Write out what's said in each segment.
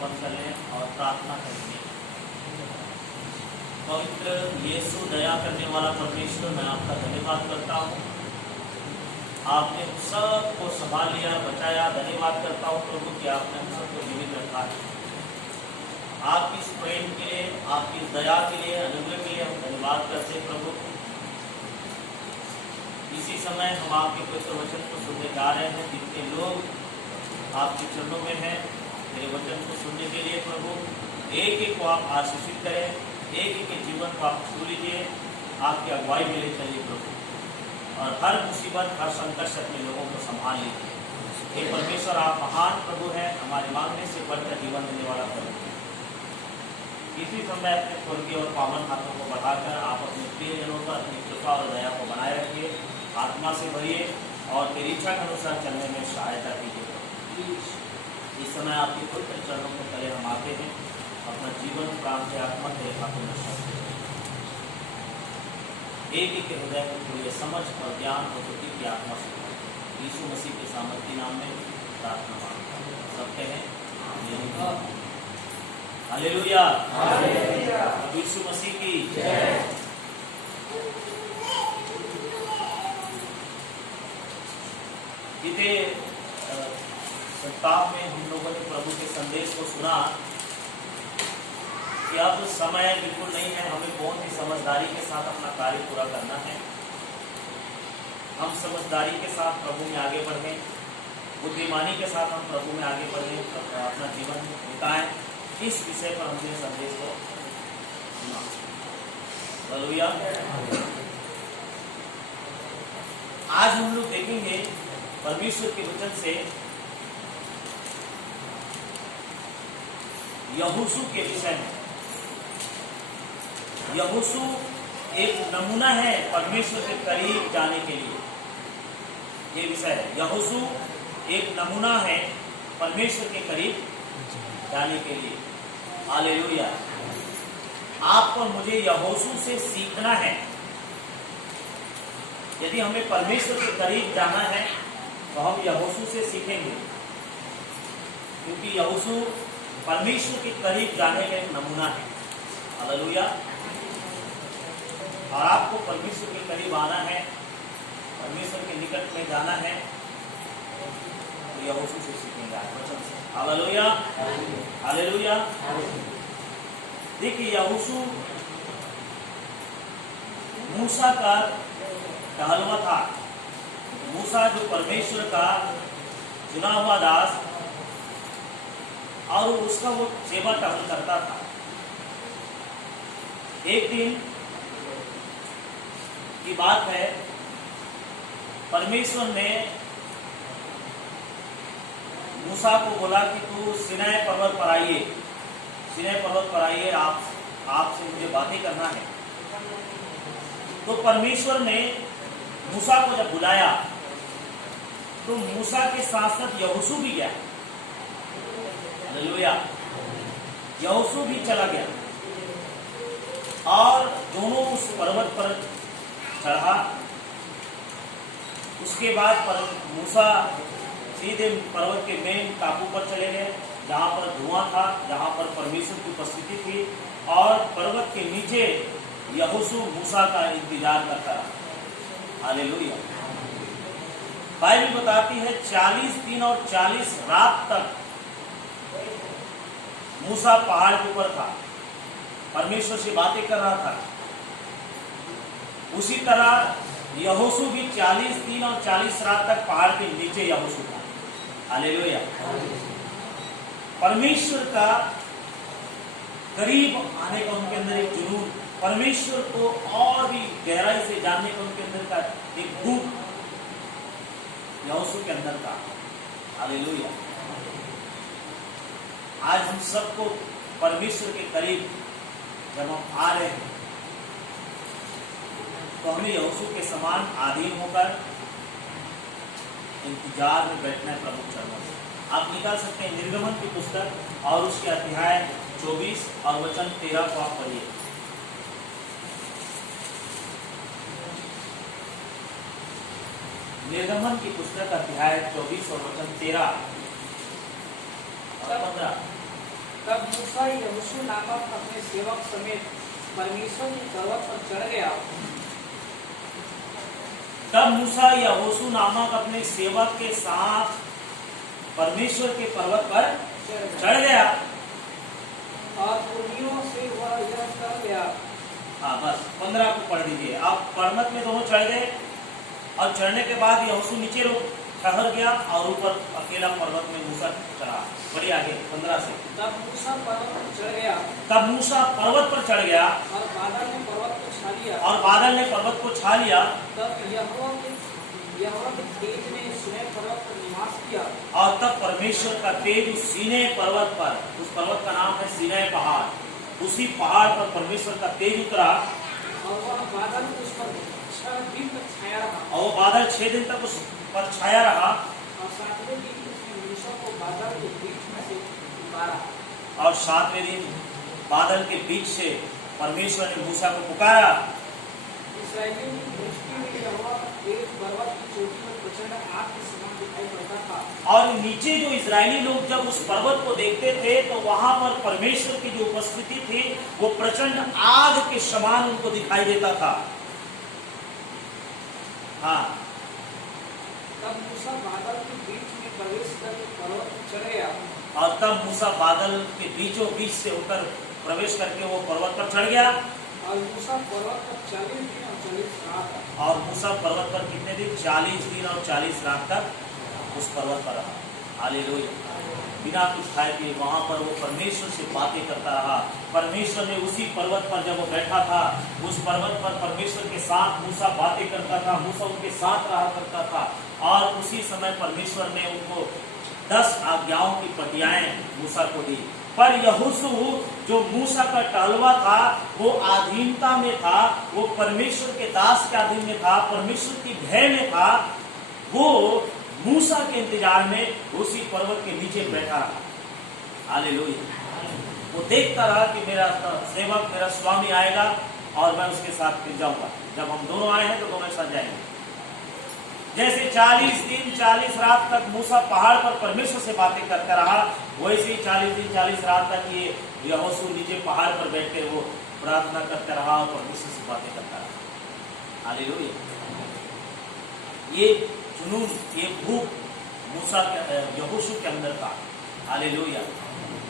बंद कर लें और प्रार्थना करेंगे। पवित्र यीशु, दया करने वाला परमेश्वर, मैं आपका धन्यवाद करता हूँ। आपने सबको संभाल लिया, बचाया। धन्यवाद करता हूँ प्रभु कि आपने हम सबको जीवित रखा है। आपकी इस प्रेम के लिए, आपकी इस दया के लिए, अनुग्रह के लिए हम धन्यवाद करते हैं प्रभु। इसी समय हम आपके पवित्र वचन को सुनने जा रहे हैं। जितने लोग आपके चरणों में हैं, मेरे वचन को सुनने के लिए प्रभु एक एक को आप आशीषित करें, एक एक के जीवन को आप छू लीजिए, आपकी अगुवाई में ले चलिए प्रभु, और हर मुसीबत, हर संकट से अपने लोगों को संभाल लीजिए। हे परमेश्वर, आप महान प्रभु हैं, हमारे मांगने से बढ़कर जीवन देने वाला प्रभु। इसी समय अपने स्वर्गीय और पावन हाथों को बढ़ाकर आप अपने प्रियजनों पर अपनी कृपा और दया को बनाए रखिए, आत्मा से भरिए और तेरी इच्छा के अनुसार चलने में सहायता कीजिए। इस समय आपके पवित्र चरणों के तले हम आते हैं, अपना जीवन प्राण से आत्मा तेरे हाथों में सौंपते हैं। एक एक के हृदय को पूरी समझ और ज्ञान और बुद्धि की आत्मा से यीशु मसीह के सामर्थ्य नाम में प्रार्थना मांगता हूं। सब कहें हालेलुया। अब यीशु मसीह की जय। बीते सप्ताह में हम लोगों ने प्रभु के संदेश को सुना कि अब समय बिल्कुल नहीं है, हमें बहुत ही समझदारी के साथ अपना कार्य पूरा करना है। हम समझदारी के साथ प्रभु में आगे बढ़ें, बुद्धिमानी के साथ हम प्रभु में आगे बढ़ें, अपना जीवन बिताएं। इस विषय पर हमने संदेश को सुना। हालेलुया। आज हम लोग देखेंगे परमेश्वर के वचन से यहोशू के विषय में। यहोशू एक नमूना है परमेश्वर के करीब जाने के लिए, ये विषय है। यहोशू एक नमूना है परमेश्वर के करीब जाने के लिए। हालेलुया। आपको मुझे यहोशू से सीखना है। यदि हमें परमेश्वर के करीब जाना है तो हम यहोशू से सीखेंगे, क्योंकि यहोशू परमेश्वर के करीब जाने का एक नमूना है। हालेलुया। और आपको परमेश्वर के करीब आना है, परमेश्वर के निकट में जाना है, तो यहोशू से सीखेंगे वचन से। हालेलुया। हालेलुया। देखिए, यहोशू मूसा का टहलुआ था। मूसा जो परमेश्वर का चुना हुआ दास, और उसका वो सेवा टहल करता था। एक दिन की बात है, परमेश्वर ने मूसा को बोला कि तू सीनै पर्वत पर आइए, सीनै पर्वत पर आइए, आपसे मुझे बातें करना है। तो परमेश्वर ने मूसा को जब बुलाया तो मूसा के साथ साथ यहोशू भी गया। हालेलुया। यहोशू भी चला गया और दोनों उस पर्वत पर चढ़ा। उसके बाद मूसा सीधे पर्वत के मेन टापू पर चले गए, जहाँ पर धुआं था, जहाँ पर परमेश्वर की उपस्थिति थी, और पर्वत के नीचे यहोशू मूसा का इंतजार करता रहा। हालेलुया। बाइबल बताती है 40 दिन और 40 रात तक मूसा पहाड़ के ऊपर था, परमेश्वर से बातें कर रहा था। उसी तरह यहोशू भी 40 दिन और 40 रात तक पहाड़ के नीचे यहोशू था। हालेलुया। परमेश्वर का करीब आने का उनके अंदर एक जुनून, परमेश्वर को और भी गहराई से जानने का उनके अंदर का एक भूख यहोशू के अंदर था। हालेलुया। आज हम सबको परमेश्वर के करीब जब हम आ रहे हैं तो हमें यहोशू के समान अधीन होकर इंतजार में बैठना है प्रभु चरणों में। आप निकाल सकते हैं निर्गमन की पुस्तक और उसके अध्याय 24 और वचन 13 को आप पढ़िए। निर्गमन की पुस्तक अध्याय 24 और वचन 13 और 15। तब मूसा यहोशू नामक अपने सेवक समेत परमेश्वर के पर्वत पर चढ़ गया। तब मूसा यहोशू नामक अपने सेवक के साथ परमेश्वर के पर्वत पर चढ़ गया और पुर्नियों से वह यह कर गया। हाँ बस 15 को पढ़ दीजिए। आप पर्वत में दोनों चढ़ गए और चढ़ने के बाद यहोशू नीचे ठहर गया और ऊपर अकेला पर्वत में मूसा चढ़ा। बढ़िया आगे 15 से। तब मूसा पर्वत पर चढ़ गया। तब मूसा पर्वत पर चढ़ गया और बादल ने पर्वत को छा लिया। और बादल ने पर्वत को छा लिया। तब यहोवा के तेज ने सीनै पर्वत पर निवास किया। और तब परमेश्वर का तेज उस सीनै पर्वत पर, उस पर्वत का नाम है सीनै पहाड़, उसी पहाड़ पर परमेश्वर का तेज उतरा। और वह बादल उस पर 6 दिन तक छाया रहा। और वो बादल 6 दिन तक उस पर छाया रहा। और 7वें दिन उसने मूसा को बादल के बीच में से पुकारा। और 7वें दिन बादल के बीच से परमेश्वर ने मूसा को पुकारा। इस्राएलियों की दृष्टि में यहोवा का तेज पर्वत की चोटी पर प्रचंड आग के समान दिखाई पड़ता था। और नीचे जो इजरायली लोग जब उस पर्वत को देखते थे तो वहां पर परमेश्वर की जो उपस्थिति थी वो प्रचंड आग के समान उनको दिखाई देता था। हाँ। तब मूसा बादल के बीच में प्रवेश करके पर्वत पर चढ़ गया। और तब मूसा बादल के बीचों बीच से होकर प्रवेश करके वो पर्वत पर चढ़ गया। और मूसा पर्वत पर 40 दिन और 40 रात। और मूसा पर्वत पर कितने दिन? 40 दिन और 40 रात तक उस पर्वत पर रहा। हालेलुया। बिना कुछ खाए पिए वहां पर वो परमेश्वर से बातें करता रहा। परमेश्वर ने उसी पर्वत पर जब वो बैठा था, उस पर्वत पर परमेश्वर के साथ मूसा बातें करता था, मूसा उनके साथ रहा करता था। और उसी समय परमेश्वर ने उनको 10 आज्ञाओं की पटियाएं मूसा को दी। पर यहोशू जो मूसा का टहलुआ था वो अधीनता में था, वो परमेश्वर के दास के अधीन में था, परमेश्वर की भय में था। वो मूसा के इंतजार में उसी पर्वत के नीचे बैठा रहा। हालेलुया। वो देखता रहा कि मेरा सेवक, मेरा स्वामी आएगा और मैं उसके साथ फिर जाऊंगा। जब हम दोनों आए हैं तो दोनों साथ जाएंगे। जैसे 40 दिन 40 रात तक मूसा पहाड़ पर परमेश्वर से बातें करता रहा, वैसे ही 40 दिन 40 रात तक ये यहोशू नीचे पहाड़ पर बैठ के वो प्रार्थना करता रहा और परमेश्वर से बातें करता रहा। हालेलुया। ये जुनून, ये भूख मूसा के, यहोशू के अंदर था। हालेलुया।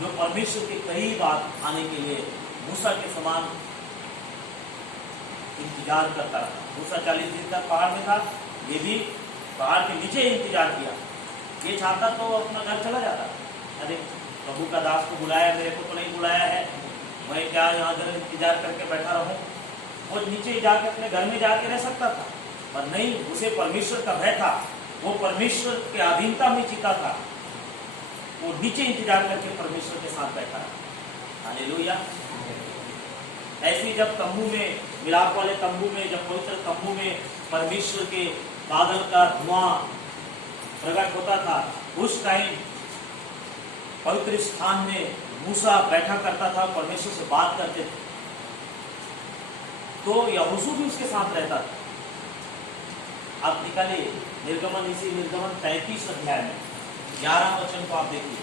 जो परमेश्वर के करीब आने के लिए मूसा के समान इंतजार करता रहा। मूसा 40 दिन तक पहाड़ में था, ये भी पहाड़ के नीचे इंतजार किया। ये चाहता तो अपना घर चला जाता। अरे प्रभु का दास को बुलाया, मेरे को तो नहीं बुलाया है, मैं क्या यहाँ घर इंतजार करके बैठा रहूं। वो नीचे जाके अपने घर में जाके रह सकता था, पर नहीं, उसे परमेश्वर का भय था। वो परमेश्वर के अधीनता में जीता था। वो नीचे इंतजार करके परमेश्वर के साथ बैठा रहा। हालेलुया। ऐसे जब तंबू में, मिलाप वाले तंबू में, जब पवित्र तंबू में परमेश्वर के बादल का धुआं प्रकट होता था, उस टाइम पवित्र स्थान में मूसा बैठा करता था, परमेश्वर से बात करते थे। तो यहोशू भी उसके साथ रहता था। आप निकालिए निर्गमन, इसी निर्गमन 33 अध्याय में 11 वचन को आप देखिए।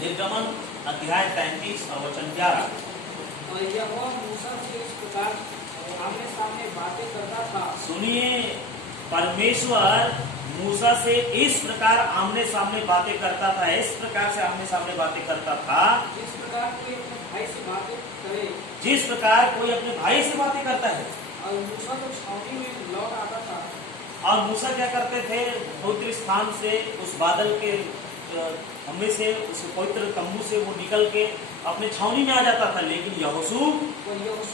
निर्गमन अध्याय 33 और वचन 11। और यहोवा मूसा से इस प्रकार आमने सामने बातें करता था। सुनिए, परमेश्वर मूसा से इस प्रकार आमने सामने बातें करता था। इस प्रकार से आमने सामने बातें करता था, जिस प्रकार कोई अपने भाई से बातें करे, जिस प्रकार कोई अपने भाई से बातें करता है। और मूसा तो छावनी में लौट आता था। और मूसा क्या करते थे? पवित्र स्थान से, उस बादल के खम्भे से, उस पवित्र तंबू से वो निकल के अपने छावनी में आ जाता था। लेकिन यहोशू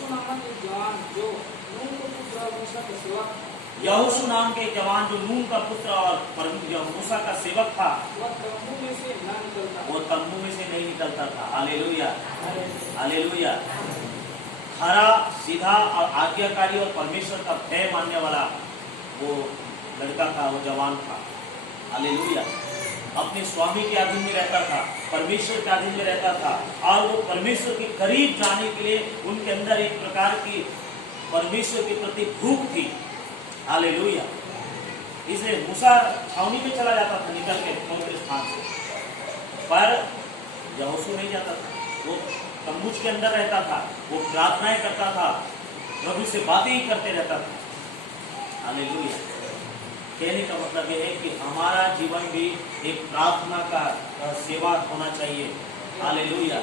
नामक एक जवान जो नून का पुत्र और मूसा का सेवक, यहोशू नाम के जवान जो नून का पुत्र और मूसा का सेवक था, वह तंबू में से न निकलता। वो तंबू में से नहीं निकलता था। Hallelujah, hallelujah. खरा, सीधा और आज्ञाकारी और परमेश्वर का भय मानने वाला वो लड़का था, वो जवान था। हालेलुया। अपने स्वामी के अधीन में रहता था, परमेश्वर के अधीन में रहता था, और वो परमेश्वर के करीब जाने के लिए उनके अंदर एक प्रकार की परमेश्वर के प्रति भूख थी। हालेलुया। इसलिए मूसा छावनी में चला जाता था निकल के पवित्र स्थान से। पर यहोशू नहीं जाता था, वो तंबूज के अंदर रहता था, वो प्रार्थनाएं करता था, प्रभु से बातें ही करते रहता था। हालेलुया। कहने का मतलब यह है कि हमारा जीवन भी एक प्रार्थना का सेवा होना चाहिए। हालेलुया।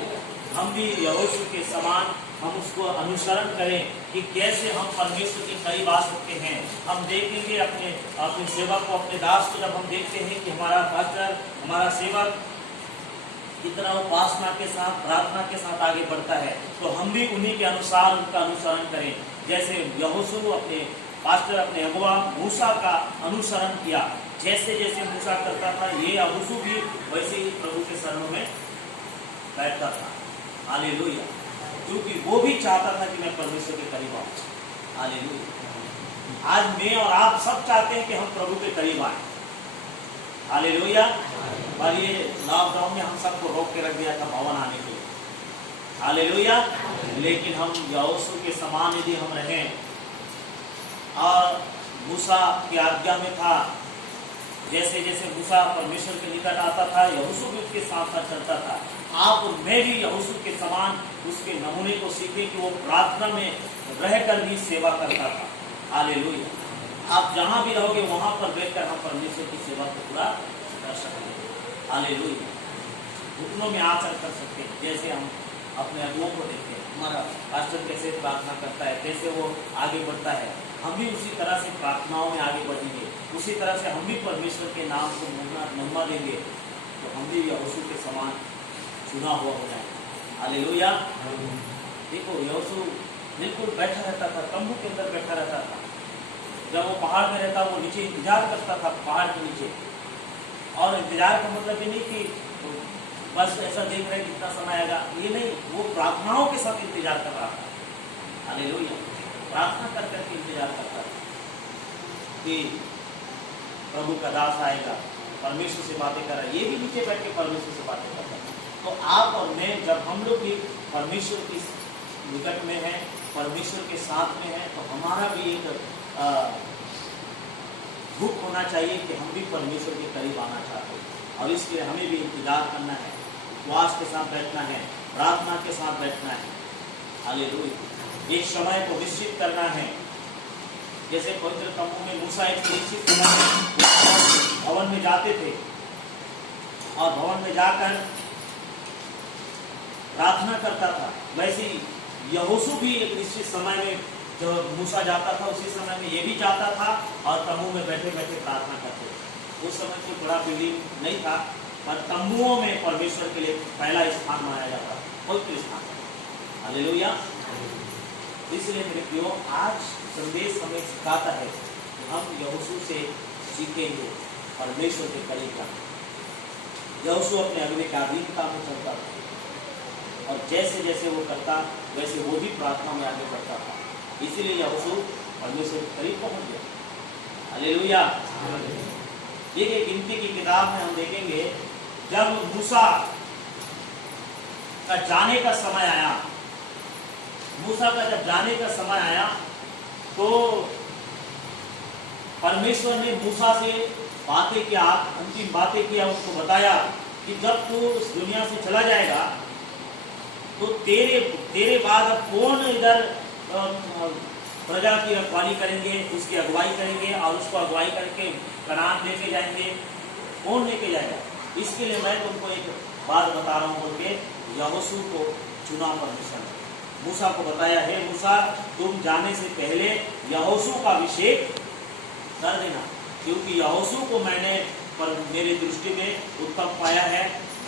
हम भी यहोशू के समान हम उसको अनुसरण करें कि कैसे हम परमेश्वर के करीब आ सकते हैं। हम देखेंगे अपने सेवक को, अपने दास को, जब हम देखते हैं कि हमारा पास्टर, हमारा सेवक कितना उपासना के साथ, प्रार्थना के साथ आगे बढ़ता है, तो हम भी उन्हीं के अनुसार उनका अनुसरण करें। जैसे यहोशू अपने पास्टर, अपने अगुआ मूसा का अनुसरण किया, जैसे जैसे मूसा करता था, ये यहोशू भी वैसे ही प्रभु के चरणों में बैठता था। हालेलुया। क्योंकि वो भी चाहता था कि मैं परमेश्वर के करीब आऊं। हालेलुया। आज मैं और आप सब चाहते हैं कि हम प्रभु के करीब आए। हालेलुया। और ये लॉकडाउन में हम सबको रोक के रख दिया था भवन आने के लिए। हालेलुया। लेकिन हम यहोशू के समान यदि हम रहें, और मूसा की आज्ञा में था, जैसे जैसे मूसा परमेश्वर के निकट आता था, यहोशू भी उसके साथ साथ चलता था। आप और मैं भी यहोशू के समान उसके नमूने को सीखें कि वो प्रार्थना में रहकर भी सेवा करता था। हालेलुया। आप जहां भी रहोगे वहां पर बैठकर हम परमेश्वर की सेवा को पूरा कर सकते हैं। हालेलुया। घुटनों में आकर कर सकते हैं। जैसे हम अपने अगुओं को देखते हैं, हमारा पास्टर कैसे प्रार्थना करता है, कैसे वो आगे बढ़ता है, हम भी उसी तरह से प्रार्थनाओं में आगे बढ़ेंगे। उसी तरह से हम भी परमेश्वर के नाम को महिमा देंगे, तो हम भी यहोशू के समान चुना हुआ हो जाए। हालेलुया। देखो यहोशू बिल्कुल बैठा रहता था, तंबू के अंदर बैठा रहता था। जब वो पहाड़ में रहता, वो नीचे इंतजार करता था पहाड़ के नीचे। और इंतजार का मतलब ये नहीं कि बस ऐसा देख रहे कितना समय आएगा, ये नहीं, वो प्रार्थनाओं के साथ इंतजार कर रहा था। हालेलुया। प्रार्थना कर करके इंतजार करता था कि प्रभु का दास आएगा, परमेश्वर से बातें कर रहा है। ये भी नीचे बैठ के परमेश्वर से बातें करता है। तो आप और मैं, जब हम लोग भी परमेश्वर की निकट में हैं, परमेश्वर के साथ में हैं, तो हमारा भी एक भूख होना चाहिए कि हम भी परमेश्वर के करीब आना चाहते हैं। और इसके लिए हमें भी इंतजार करना है, उपवास के साथ बैठना है, प्रार्थना के साथ बैठना है। हालेलुया। एक समय को निश्चित करना है। जैसे पवित्र तंबू में मूसा एक निश्चित समय भवन में जाते थे, और भवन में जाकर प्रार्थना करता था, वैसे ही यहोशू भी एक निश्चित समय में, जब मूसा जाता था उसी समय में ये भी जाता था, और तंबू में बैठे बैठे प्रार्थना करते थे। उस समय कोई बड़ा बिल्डिंग नहीं था, पर तंबुओं में परमेश्वर के लिए पहला स्थान माना जाता, पवित्र स्थान। हालेलुया। इसलिए मेरे प्रियो, आज संदेश हमें सिखाता है कि हम यहोशू से सीखेंगे परमेश्वर के करीब जाना। यहोशू अपने अगले के अधीनता में चलता था, और जैसे जैसे वो करता, वैसे वो भी प्रार्थना में आगे बढ़ता था। इसीलिए यहोशू परमेश्वर के करीब पहुंच गया। हालेलुया। ये गिनती की किताब में हम देखेंगे, जब मूसा का जाने का समय आया, मूसा का जब जाने का समय आया, तो परमेश्वर ने मूसा से बातें किया, अंतिम बातें किया, उसको बताया कि जब तू इस दुनिया से चला जाएगा, तो तेरे बाद अब कौन इधर प्रजा की रखवाली करेंगे, उसकी अगुवाई करेंगे, और उसको अगुवाई करके कनान लेके जाएंगे, कौन लेके जाएगा? इसके लिए मैं तुमको एक बात बता रहा हूँ बोल के यहोशू को चुना परमेश्वर ने। मूसा को बताया, है मूसा, तुम जाने से पहले यहोशू का अभिषेक कर देना, क्योंकि यहोशू को मैंने पर मेरी दृष्टि में उत्तम पाया है,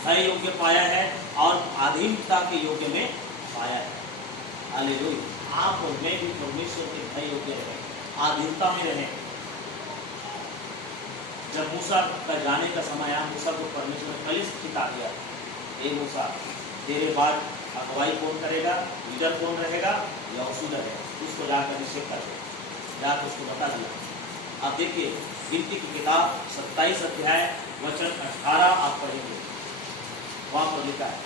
भय योग्य पाया है, और अधीनता के योग्य में पाया है। हालेलुया। आप और मैं भी परमेश्वर के भय योग्य रहे, अधीनता में रहे। जब मूसा का जाने का समय आया, मूसा को परमेश्वर ने पहले सिखा दिया, हे मूसा, तेरे बाद अगुवाई कौन करेगा, लीडर कौन रहेगा? यहोशू रहेगा, उसको जाकर निश्चय कर दे, जाकर उसको बता दिया। आप देखिए, गिनती की किताब 27 अध्याय वचन 18 आप पढ़ेंगे, वहां पर लिखा है,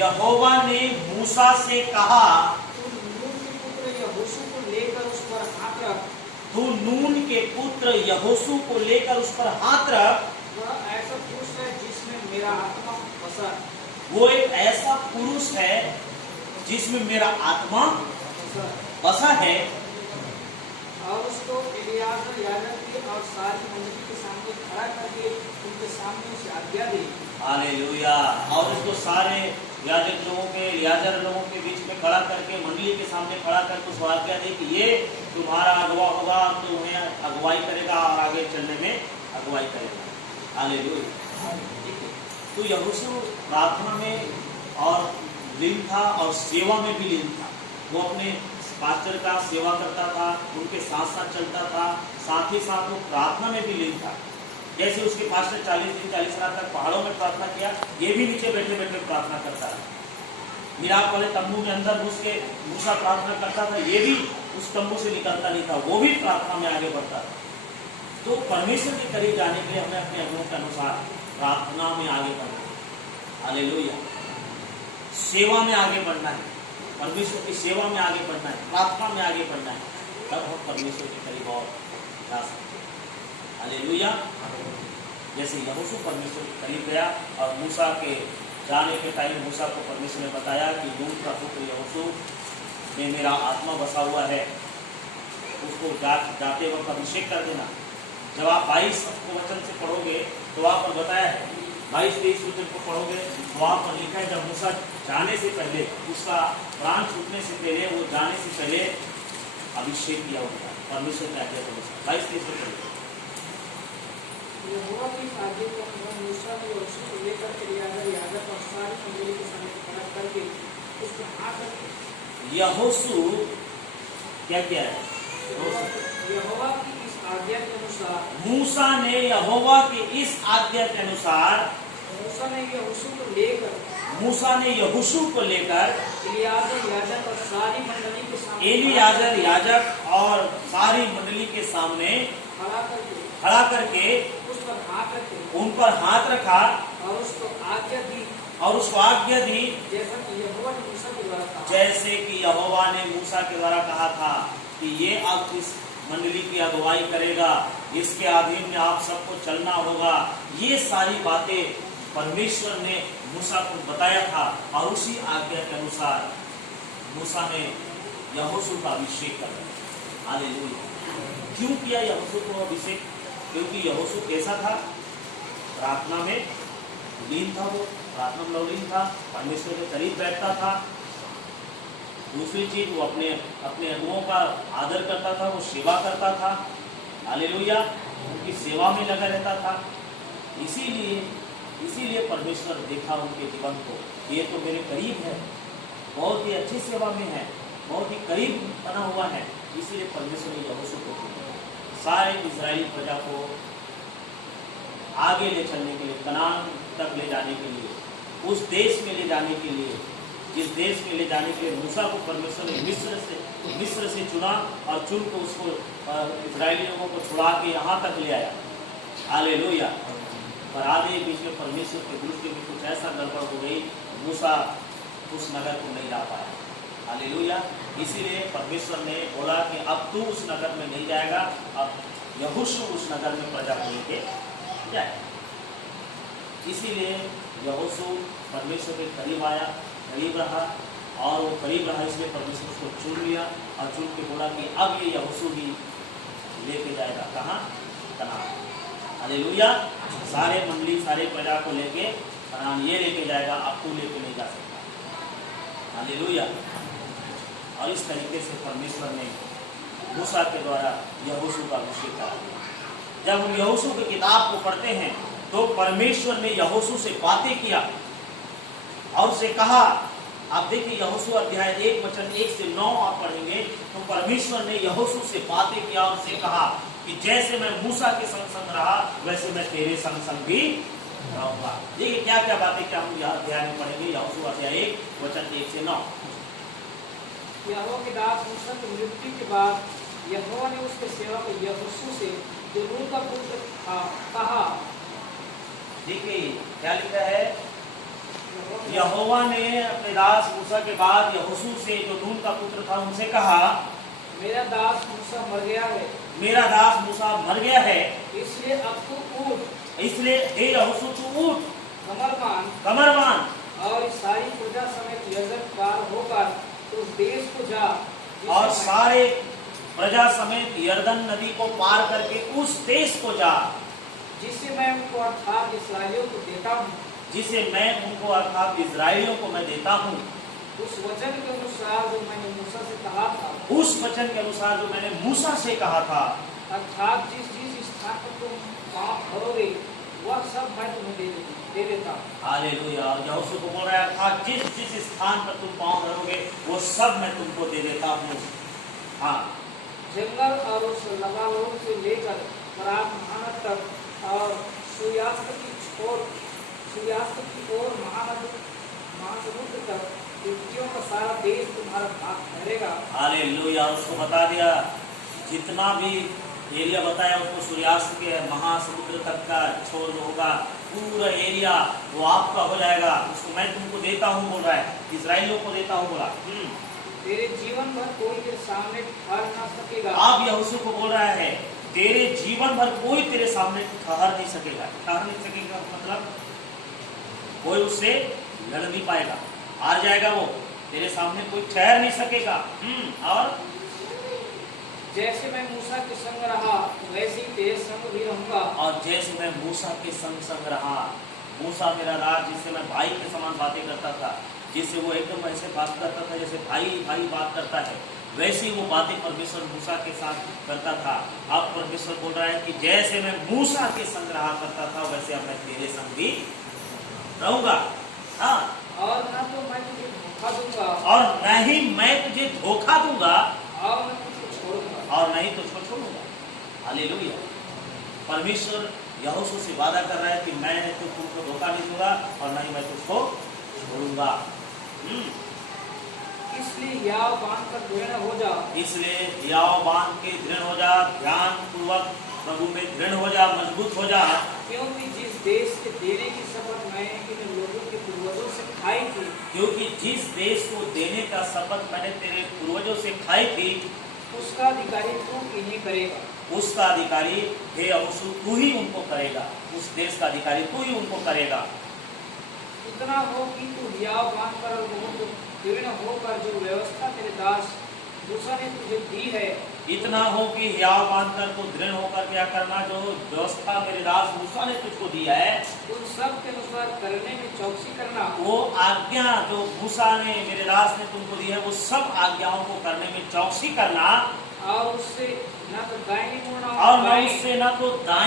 यहोवा ने मूसा से कहा, तू नून के पुत्र यहोशू को लेकर उस पर हाथ रख। तू नून के पुत्र यहोशू को लेकर उस पर हाथ रख। वह ऐसा पुरुष है जिसमें मेरा आत्मा बसा है। वो एक ऐसा पुरुष है जिसमें मेरा आत्मा बसा है। और उसको एलियाजर याजक की और सारी मंडली के सामने खड़ा करके उनके सामने उसे आज्ञा दी। हालेलुया। और उसको सारे याजक लोगों के, याजक लोगों के बीच में खड़ा करके, मंडली के सामने खड़ा करके उसको आज्ञा दी कि ये तुम्हारा अगुवा होगा, तुम्हें अगुवाई करेगा और आगे चलने में अगुवाई करेगा। हालेलुया। तो यहोशू प्रार्थना में और लीन था और सेवा में भी लीन था। वो अपने पास्टर का सेवा करता था, उनके साथ साथ चलता था, साथ ही साथ वो प्रार्थना में भी लीन था। जैसे उसके पास्टर 40 दिन 40 रात तक पहाड़ों में प्रार्थना किया, ये भी नीचे बैठे बैठे प्रार्थना करता है। मिलाप वाले तंबू के अंदर घुस के मूसा प्रार्थना करता था, ये भी उस तंबू से निकलता नहीं था, वो भी प्रार्थना में आगे बढ़ता था। तो परमेश्वर के करीब जाने के लिए हमें अपने अनुभव के अनुसार प्रार्थना में आगे बढ़ना है। हालेलुया। सेवा में आगे बढ़ना है, परमेश्वर की सेवा में आगे बढ़ना है, प्रार्थना में आगे बढ़ना है, तब हम परमेश्वर के करीब और जा सकते हैं। हालेलुया। जैसे यहोशू परमेश्वर के करीब गया और मूसा के जाने के टाइम मूसा को परमेश्वर ने बताया कि नून का पुत्र यहोशू में मेरा आत्मा बसा हुआ है, उसको जाते वक्त अभिषेक कर देना। जब आप 22 वचन से पढ़ोगे तो वहाँ पर बताया है, 22-23 वचन को पढ़ोगे तो वहाँ पर लिखा है जब मूसा जाने से पहले, उसका प्राण छूटने से पहले, वो जाने से पहले अभिषेक किया होगा परमेश्वर ने आज्ञा को। 22-23 वचन यहोवा की आज्ञा को मूसा ने यहोशू को लेकर एलियाजर याजक और सारी मंडली के सामने खड़ा करके उसके हाथ रखे। यहोशू क्या किया है? यहोवा की इस आज्ञा के अनुसार मूसा ने यहोवा की इस आज्ञा के अनुसार मूसा ने यहोशू को लेकर एलियाजर याजक और सारी मंडली के सामने एलियाजर याजक और सारी मंडली के सामने खड़ा करके उस पर हाथ रखे, उन पर हाथ रखा और उसको आज्ञा दी जैसा कि यहोवा ने मूसा के द्वारा कहा। जैसे कि यहोवा ने मूसा के द्वारा कहा था कि ये अब इस मंडली की अगुवाई करेगा, इसके अधीन में आप सबको चलना होगा। ये सारी बातें परमेश्वर ने मूसा को बताया था और उसी आज्ञा के अनुसार मूसा ने यहोशू का अभिषेक कर दिया। हालेलुया। क्यों किया यहोशू को अभिषेक? क्योंकि यहोशू कैसा था? प्रार्थना में लीन था, वो प्रार्थना में लीन था, परमेश्वर के करीब बैठता था। दूसरी चीज, वो अपने अगुओं का आदर करता था, वो सेवा करता था। हालेलुया। उनकी सेवा में लगा रहता था। इसीलिए परमेश्वर देखा उनके जीवन को, ये तो मेरे करीब है, बहुत ही अच्छी सेवा में है, बहुत ही करीब बना हुआ है। इसीलिए परमेश्वर ने यहोशू को सारे इजराइली प्रजा को आगे ले चलने के लिए, कनान तक ले जाने के लिए, उस देश में ले जाने के लिए, जिस देश में ले जाने के लिए मूसा को परमेश्वर ने मिस्र से चुना और चुन को उसको इजराइली लोगों को छुड़ा के यहाँ तक ले आया। हालेलुया। पर आगे बीच में परमेश्वर की दृष्टि में कुछ ऐसा गड़बड़ हो गई, मूसा उस नगर को नहीं ला पाया। हालेलुया। इसीलिए परमेश्वर ने बोला कि अब तू उस नगर में नहीं जाएगा, अब यहोशू उस नगर में प्रजा को लेके जाए। इसीलिए यहोशू परमेश्वर के करीब आया, करीब रहा, और वो करीब रहा, इसलिए परमेश्वर उसको चुन लिया और चुन के बोला कि अब ये यहोशू ही लेके जाएगा कहाँ? कनान। हालेलुया। सारे मंडली, सारे प्रजा को लेके कनान ये लेके जाएगा, अब तू लेके नहीं जा सकता। हालेलुया। और इस तरीके से परमेश्वर ने मूसा के द्वारा यहोशू का अभिषेक करा दिया। जब हम यहोशू की किताब को पढ़ते हैं तो परमेश्वर ने यहोशू से बातें किया और उसे कहा, आप देखिए यहोशू अध्याय 1 वचन 1 से 9 आप पढ़ेंगे तो परमेश्वर ने यहोशू से बातें किया और उसे कहा कि जैसे मैं मूसा के संग संग रहा वैसे मैं तेरे संग संग भी रहूंगा। देखिए क्या क्या बातें क्या हम यह अध्याय में पढ़ेंगे। यहोशू अध्याय 1 वचन 1 से 9। यहोवा के दास मूसा की मृत्यु के बाद यहोवा ने उसके सेवक यहोशू से, जो नून का पुत्र था, कहा। देखिए क्या लिखा है? यहोवा ने अपने दास मूसा के बाद यहोशू से, जो नून का पुत्र था, उनसे कहा, मेरा दास मूसा मर गया है, मेरा दास मूसा मर गया है, इसलिए अब तू उठ, इसलिए हे यहोशू तू उठ, कमर मान और इस सारी प्रजा समेत यरदन पार होकर उस देश को जा, और सारे प्रजा समेत यरदन नदी को पार करके उस देश को जा, जिसे मैं उनको अर्थात इस्राएलियों को देता हूँ, जिसे मैं उनको अर्थात इजराइलियों को मैं देता हूँ, उस वचन के अनुसार जो मैंने मूसा से कहा था, उस वचन के अनुसार जो मैंने मूसा से कहा था, अर्थात जिस जिस स्थान पर तुम पाँव भरोगे वह सब मैं तुम्हें दे देता हूँ। हालेलुया। यहोशू को बोल रहा है, अर्थात जिस जिस स्थान पर तुम पाँव धरोगे वो सब मैं तुमको दे देता हूँ। हाँ, जंगल और उस लबानोन से लेकर पराग महानद तक और सूर्यास्त की ओर महासमुद्र तक पृथ्वियों का सारा देश तुम्हारा भाग ठहरेगा। हालेलुया। उसको बता दिया, जितना भी एरिया बताया उसको, सूर्यास्त के महासमुद्र तक का छोर जो होगा, पूरा एरिया वो आपका हो जाएगा, उसको मैं तुमको देता हूँ बोल रहा है, इजराइलियों को देता हूँ बोला। तेरे जीवन भर कोई तेरे सामने ठहर ना सकेगा। आप यहोशू को बोल रहा है, तेरे जीवन भर कोई तेरे सामने ठहर नहीं सकेगा। ठहर नहीं सकेगा मतलब कोई उससे लड़ नहीं पाएगा, हार जाएगा वो, तेरे सामने कोई ठहर नहीं सकेगा। और जैसे मैं मूसा के संग रहा वैसे ही तेरे संग भी रहूंगा। और जैसे मैं मूसा के संग रहा, मूसा मेरा राज, जिससे मैं भाई के समान बातें करता था, जिससे वो एकदम ऐसे बात करता था जैसे भाई भाई बात करता है, वैसे ही वो बातें परमेश्वर मूसा के साथ करता था। अब परमेश्वर बोल रहा है कि जैसे मैं मूसा के संग रहा करता था वैसे अब मैं तेरे संग भी रहूंगा। हाँ, और न तो मैं तुझे धोखा दूंगा, और न ही मैं तुझे धोखा दूंगा, और न तुझे छोड़ूंगा, और नहीं तुझको छोड़ूंगा। हालेलुया। परमेश्वर यहोशू से वादा कर रहा है कि मैं तो तुमको धोखा नहीं दूंगा और नहीं मैं तुझको छोड़ूंगा। इसलिए याव बांध कर दृढ़ हो जा, इसलिए याव बांध के दृढ़ हो जा, ध्यान पूर्वक प्रभु में दृढ़ हो जा, मजबूत हो जा। क्योंकि जिस देश के देने की शपथ मैंने इन लोगों के पूर्वजों से खाई थी, क्योंकि जिस देश को देने का शपथ मैंने तेरे पूर्वजों से खाई थी, उसका अधिकारी तू इन्हें करेगा। उसका अधिकारी हे यहोशू तू ही उनको करेगा, उस देश का अधिकारी तू ही उनको करेगा। इतना हो कि तू याव बांध कर और बहुत दृढ़ होकर जो व्यवस्था तेरे दास मूसा ने तुझे दी है, इतना हो कि याव बांधकर तो दृढ़ होकर क्या करना, जो व्यवस्था मेरे दास मूसा ने तुझको दिया है उन सब के अनुसार करने में चौकसी करना। वो आज्ञा जो मूसा ने मेरे दास ने तुमको दी है, वो सब आज्ञाओं को करने में चौकसी करना, और उससे न तो दाहिनी मुड़ना और न उससे न तो दाएं